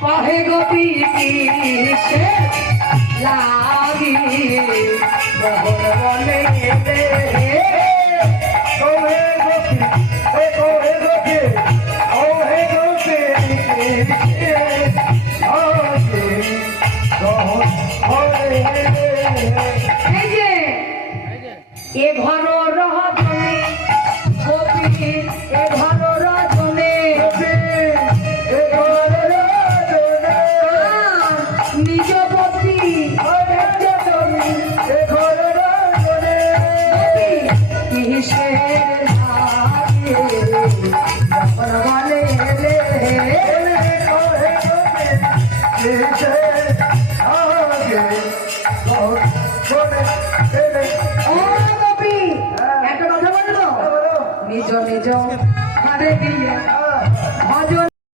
কহে গোপী সে লাগি মোহন বলে এ ঘর রজনে গোপী এ ঘর রজনে নিজ পতি কিসের বলে